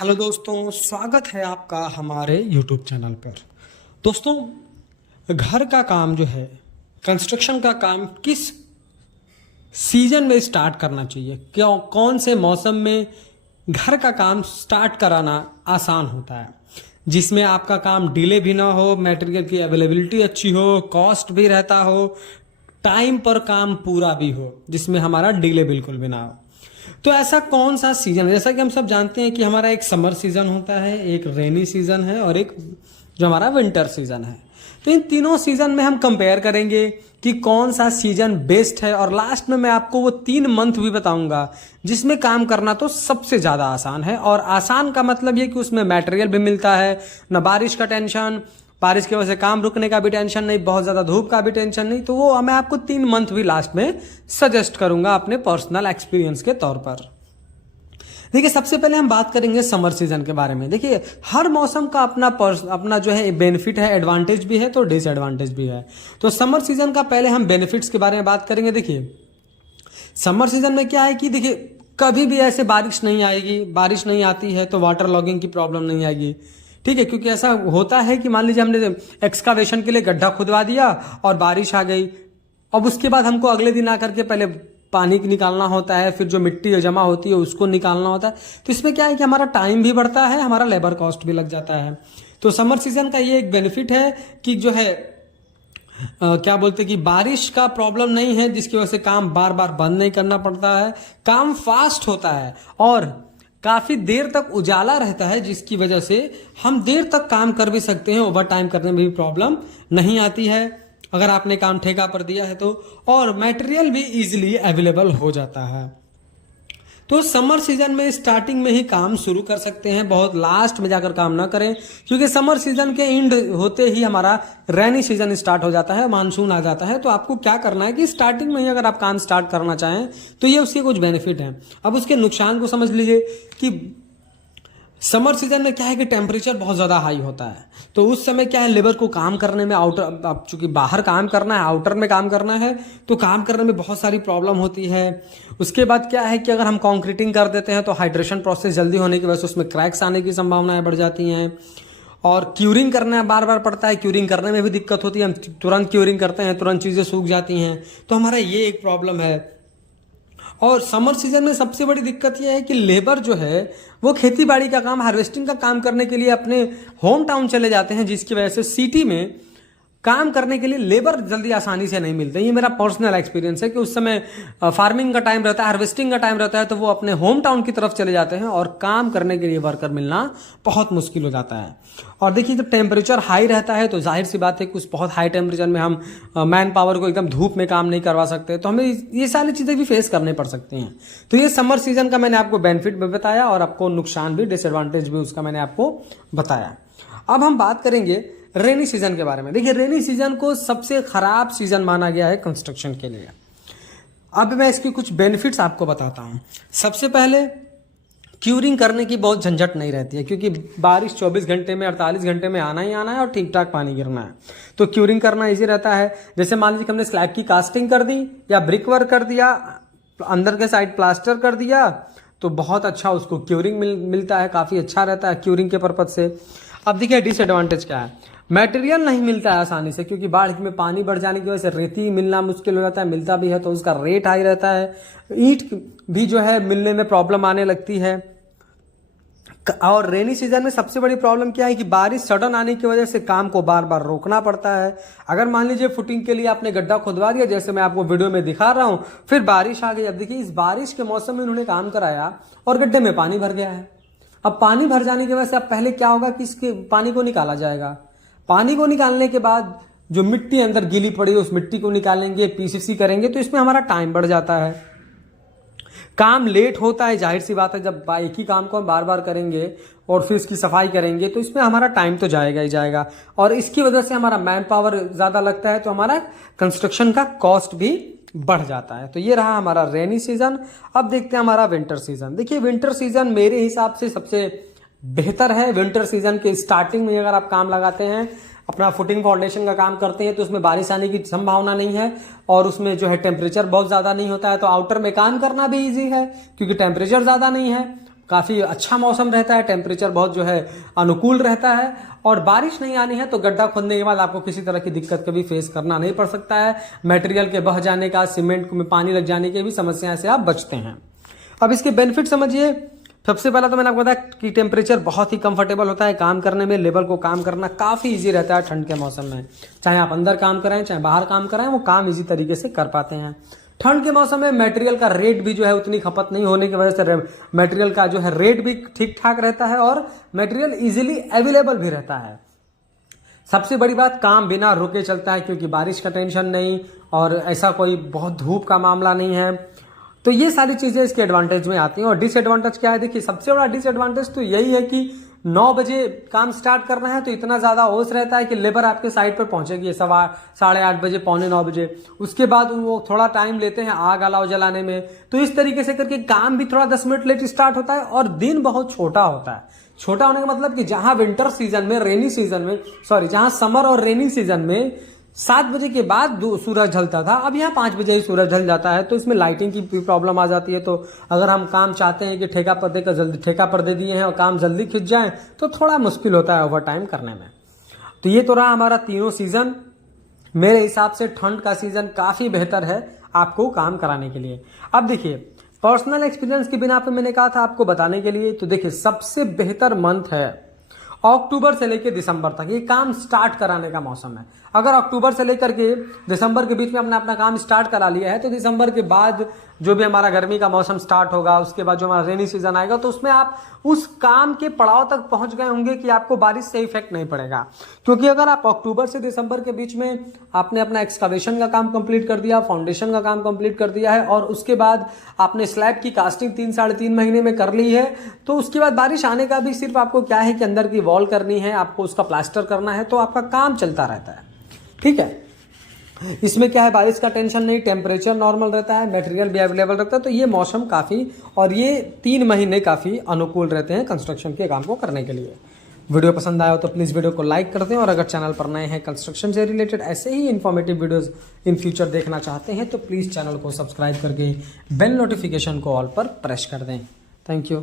Hello दोस्तों, स्वागत है आपका हमारे यूट्यूब चैनल पर। दोस्तों, घर का काम जो है, कंस्ट्रक्शन का काम किस सीजन में स्टार्ट करना चाहिए, क्यों, कौन से मौसम में घर का काम स्टार्ट कराना आसान होता है, जिसमें आपका काम डिले भी ना हो, मटेरियल की अवेलेबिलिटी अच्छी हो, कॉस्ट भी रहता हो, टाइम पर काम पूरा भी हो, जिसमें हमारा डिले बिल्कुल भी ना हो। तो ऐसा कौन सा सीजन है? जैसा कि हम सब जानते हैं कि हमारा एक समर सीजन होता है, एक रेनी सीजन है और एक जो हमारा विंटर सीजन है। तो इन तीनों सीजन में हम कंपेयर करेंगे कि कौन सा सीजन बेस्ट है, और लास्ट में मैं आपको वो 3 मंथ भी बताऊंगा जिसमें काम करना तो सबसे ज्यादा आसान है। और आसान का मतलब ये कि उसमें मटेरियल भी मिलता है, ना बारिश का टेंशन, बारिश की वजह से काम रुकने का भी टेंशन नहीं, बहुत ज्यादा धूप का भी टेंशन नहीं। तो वो मैं आपको 3 मंथ भी लास्ट में सजेस्ट करूंगा अपने पर्सनल एक्सपीरियंस के तौर पर। देखिए, सबसे पहले हम बात करेंगे समर सीजन के बारे में। देखिए, हर मौसम का अपना जो है बेनिफिट है, एडवांटेज भी है तो डिसएडवांटेज भी है। तो समर सीजन का पहले हम बेनिफिट्स के बारे में बात करेंगे। देखिए, समर सीजन में क्या है कि देखिए, कभी भी ऐसे बारिश नहीं आएगी, बारिश नहीं आती है तो वाटर लॉगिंग की प्रॉब्लम नहीं आएगी। ठीक है, क्योंकि ऐसा होता है कि मान लीजिए हमने एक्सकावेशन के लिए गड्ढा खुदवा दिया और बारिश आ गई, अब उसके बाद हमको अगले दिन आकर के पहले पानी निकालना होता है, फिर जो मिट्टी जमा होती है उसको निकालना होता है। तो इसमें क्या है कि हमारा टाइम भी बढ़ता है, हमारा लेबर कॉस्ट भी लग जाता है। तो समर सीजन का ये एक बेनिफिट है कि जो है क्या बोलते हैं कि बारिश का प्रॉब्लम नहीं है, जिसकी वजह से काम बार बार बंद नहीं करना पड़ता है, काम फास्ट होता है और काफी देर तक उजाला रहता है, जिसकी वजह से हम देर तक काम कर भी सकते हैं, ओवर टाइम करने में भी प्रॉब्लम नहीं आती है अगर आपने काम ठेका पर दिया है तो, और मटेरियल भी इजीली अवेलेबल हो जाता है। तो समर सीजन में स्टार्टिंग में ही काम शुरू कर सकते हैं, बहुत लास्ट में जाकर काम ना करें, क्योंकि समर सीजन के एंड होते ही हमारा रेनी सीजन स्टार्ट हो जाता है, मानसून आ जाता है। तो आपको क्या करना है कि स्टार्टिंग में ही अगर आप काम स्टार्ट करना चाहें तो ये उसके कुछ बेनिफिट हैं। अब उसके नुकसान को समझ लीजिए कि समर सीजन में क्या है कि टेम्परेचर बहुत ज़्यादा हाई होता है, तो उस समय क्या है, लेबर को काम करने में, आउटर, अब चूंकि बाहर काम करना है, आउटर में काम करना है, तो काम करने में बहुत सारी प्रॉब्लम होती है। उसके बाद क्या है कि अगर हम कंक्रीटिंग कर देते हैं तो हाइड्रेशन प्रोसेस जल्दी होने की वजह से उसमें क्रैक्स आने की संभावनाएं बढ़ जाती हैं, और क्यूरिंग करना बार बार पड़ता है, क्यूरिंग करने में भी दिक्कत होती है, हम तुरंत क्यूरिंग करते हैं, तुरंत चीज़ें सूख जाती हैं, तो हमारा ये एक प्रॉब्लम है। और समर सीजन में सबसे बड़ी दिक्कत यह है कि लेबर जो है वो खेती बाड़ी का काम, हार्वेस्टिंग का काम करने के लिए अपने होम टाउन चले जाते हैं, जिसकी वजह से सिटी में काम करने के लिए लेबर जल्दी आसानी से नहीं मिलते। ये मेरा पर्सनल एक्सपीरियंस है कि उस समय फार्मिंग का टाइम रहता है, हार्वेस्टिंग का टाइम रहता है, तो वो अपने होम टाउन की तरफ चले जाते हैं और काम करने के लिए वर्कर मिलना बहुत मुश्किल हो जाता है। और देखिए, जब टेम्परेचर हाई रहता है तो जाहिर सी बात है कि उस बहुत हाई टेम्परेचर में हम मैन पावर को एकदम धूप में काम नहीं करवा सकते, तो हमें ये सारी चीज़ें भी फेस करने पड़ सकती हैं। तो ये समर सीजन का मैंने आपको बेनिफिट भी बताया और आपको नुकसान भी, डिसएडवांटेज भी उसका मैंने आपको बताया। अब हम बात करेंगे रेनी सीजन के बारे में। देखिए, रेनी सीजन को सबसे खराब सीजन माना गया है कंस्ट्रक्शन के लिए। अब मैं इसकी कुछ बेनिफिट्स आपको बताता हूं। सबसे पहले, क्यूरिंग करने की बहुत झंझट नहीं रहती है, क्योंकि बारिश 24 घंटे में, 48 घंटे में आना ही आना है और ठीक ठाक पानी गिरना है, तो क्यूरिंग करना ईजी रहता है। जैसे मान लीजिए हमने स्लैब की कास्टिंग कर दी या ब्रिक वर्क कर दिया, अंदर के साइड प्लास्टर कर दिया, तो बहुत अच्छा उसको क्यूरिंग मिलता है, काफ़ी अच्छा रहता है क्यूरिंग के पर्पज से। अब देखिए, डिसएडवांटेज क्या है, मटेरियल नहीं मिलता है आसानी से, क्योंकि बाढ़ में पानी बढ़ जाने की वजह से रेती मिलना मुश्किल हो जाता है, मिलता भी है तो उसका रेट हाई रहता है, ईंट भी जो है मिलने में प्रॉब्लम आने लगती है। और रेनी सीजन में सबसे बड़ी प्रॉब्लम क्या है कि बारिश सडन आने की वजह से काम को बार बार रोकना पड़ता है। अगर मान लीजिए फुटिंग के लिए आपने गड्ढा खुदवा दिया, जैसे मैं आपको वीडियो में दिखा रहा हूं, फिर बारिश आ गई। अब देखिए, इस बारिश के मौसम में उन्होंने काम कराया और गड्ढे में पानी भर गया है। अब पानी भर जाने की वजह से अब पहले क्या होगा कि इसके पानी को निकाला जाएगा, पानी को निकालने के बाद जो मिट्टी अंदर गीली पड़ी है उस मिट्टी को निकालेंगे, पीसीसी करेंगे, तो इसमें हमारा टाइम बढ़ जाता है, काम लेट होता है। जाहिर सी बात है, जब एक ही काम को हम बार बार करेंगे और फिर इसकी सफाई करेंगे तो इसमें हमारा टाइम तो जाएगा ही जाएगा, और इसकी वजह से हमारा मैन पावर ज्यादा लगता है, तो हमारा कंस्ट्रक्शन का कॉस्ट भी बढ़ जाता है। तो ये रहा हमारा रेनी सीजन। अब देखते हैं हमारा विंटर सीजन। देखिए, विंटर सीजन मेरे हिसाब से सबसे बेहतर है। विंटर सीजन के स्टार्टिंग में अगर आप काम लगाते हैं, अपना फुटिंग फाउंडेशन का काम करते हैं, तो उसमें बारिश आने की संभावना नहीं है और उसमें जो है टेम्परेचर बहुत ज़्यादा नहीं होता है, तो आउटर में काम करना भी इजी है क्योंकि टेम्परेचर ज़्यादा नहीं है, काफ़ी अच्छा मौसम रहता है, टेम्परेचर बहुत जो है अनुकूल रहता है, और बारिश नहीं आनी है तो गड्ढा खोदने के बाद आपको किसी तरह की दिक्कत कभी फेस करना नहीं पड़ सकता है। मटेरियल के बह जाने का, सीमेंट में पानी लग जाने की भी समस्या से आप बचते हैं। अब इसके बेनिफिट समझिए। सबसे पहला तो मैंने आपको बताया कि टेम्परेचर बहुत ही कंफर्टेबल होता है काम करने में, लेबर को काम करना काफ़ी इजी रहता है ठंड के मौसम में। चाहे आप अंदर काम कराएं चाहे बाहर काम कराएं, वो काम इजी तरीके से कर पाते हैं। ठंड के मौसम में मटेरियल का रेट भी जो है उतनी खपत नहीं होने की वजह से मटेरियल का जो है रेट भी ठीक ठाक रहता है और मटेरियल इजीली अवेलेबल भी रहता है। सबसे बड़ी बात, काम बिना रुके चलता है क्योंकि बारिश का टेंशन नहीं और ऐसा कोई बहुत धूप का मामला नहीं है। तो ये सारी चीज़ें इसके एडवांटेज में आती हैं। और डिसएडवांटेज क्या है? देखिए, सबसे बड़ा डिसएडवांटेज तो यही है कि 9 बजे काम स्टार्ट करना है तो इतना ज़्यादा ओस रहता है कि लेबर आपके साइट पर पहुंचेगी 8:30 बजे, 8:45 बजे। उसके बाद वो थोड़ा टाइम लेते हैं आग अलाव जलाने में। तो इस तरीके से करके काम भी थोड़ा 10 मिनट लेट स्टार्ट होता है और दिन बहुत छोटा होता है। छोटा होने का मतलब कि जहां विंटर सीजन में, जहां समर और रेनी सीजन में 7 बजे के बाद सूरज ढलता था, अब यहाँ 5 बजे ही सूरज ढल जाता है। तो इसमें लाइटिंग की भी प्रॉब्लम आ जाती है। तो अगर हम काम चाहते हैं कि ठेका पर दे दिए हैं और काम जल्दी खिंच जाए तो थोड़ा मुश्किल होता है ओवर टाइम करने में। तो ये तो रहा हमारा तीनों सीजन। मेरे हिसाब से ठंड का सीजन काफ़ी बेहतर है आपको काम कराने के लिए। अब देखिए, पर्सनल एक्सपीरियंस के बिना पे मैंने कहा था आपको बताने के लिए। तो देखिए, सबसे बेहतर मंथ है अक्टूबर से लेकर दिसंबर तक, ये काम स्टार्ट कराने का मौसम है। अगर अक्टूबर से लेकर के दिसंबर के बीच में हमने अपना काम स्टार्ट करा लिया है तो दिसंबर के बाद जो भी हमारा गर्मी का मौसम स्टार्ट होगा, उसके बाद जो हमारा रेनी सीजन आएगा, तो उसमें आप उस काम के पड़ाव तक पहुंच गए होंगे कि आपको बारिश से इफेक्ट नहीं पड़ेगा। क्योंकि अगर आप अक्टूबर से दिसंबर के बीच में आपने अपना एक्सकवेशन का काम कंप्लीट कर दिया, फाउंडेशन का काम कंप्लीट कर दिया है और उसके बाद आपने स्लैब की कास्टिंग 3-3.5 महीने में कर ली है, तो उसके बाद बारिश आने का भी सिर्फ आपको क्या है कि अंदर की वॉल करनी है, आपको उसका प्लास्टर करना है, तो आपका काम चलता रहता है। ठीक है, इसमें क्या है, बारिश का टेंशन नहीं, टेम्परेचर नॉर्मल रहता है, मटेरियल भी अवेलेबल रहता है। तो ये मौसम काफ़ी, और ये 3 महीने काफ़ी अनुकूल रहते हैं कंस्ट्रक्शन के काम को करने के लिए। वीडियो पसंद आया हो तो प्लीज़ वीडियो को लाइक कर दें, और अगर चैनल पर नए हैं, कंस्ट्रक्शन से रिलेटेड ऐसे ही इन्फॉर्मेटिव वीडियोस इन फ्यूचर देखना चाहते हैं तो प्लीज़ चैनल को सब्सक्राइब करके बेल नोटिफिकेशन को ऑल पर प्रेस कर दें। Thank you.